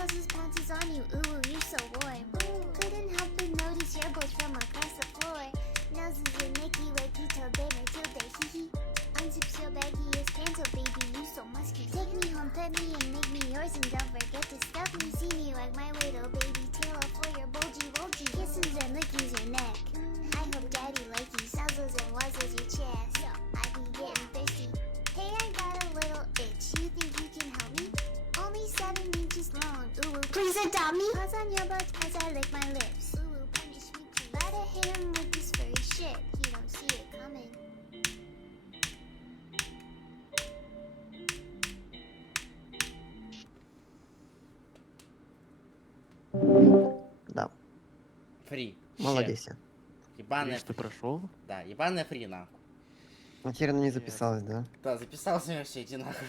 Noses pounces on you, ooh, you're so warm. Couldn't help but notice your boys from across the floor. Noses and Nicky like he told they Matilda, hee hee. Unzips your baggiest pants, oh baby, you so musky. Take me home, pet me, and make me yours, and don't forget to stuff me. See me like my little baby tail for your bulgy. Kisses and lickies your neck. I hope daddy likes you, nuzzles and wuzzles your chest. I be getting thirsty. Hey, I got a little itch. You think you can help me? Only 7 inches long. Ooh, please adopt me. Paws on your butt as I lick my lips. Ooh, punish me too. Gotta hit him with this furry shit. He don't see it coming. Да, Фри. молодец. Ебаная Видишь, ты прошел? Да, ебаная фри, нахуй. Материна не записалась, да? Да, записался вообще, иди нахуй.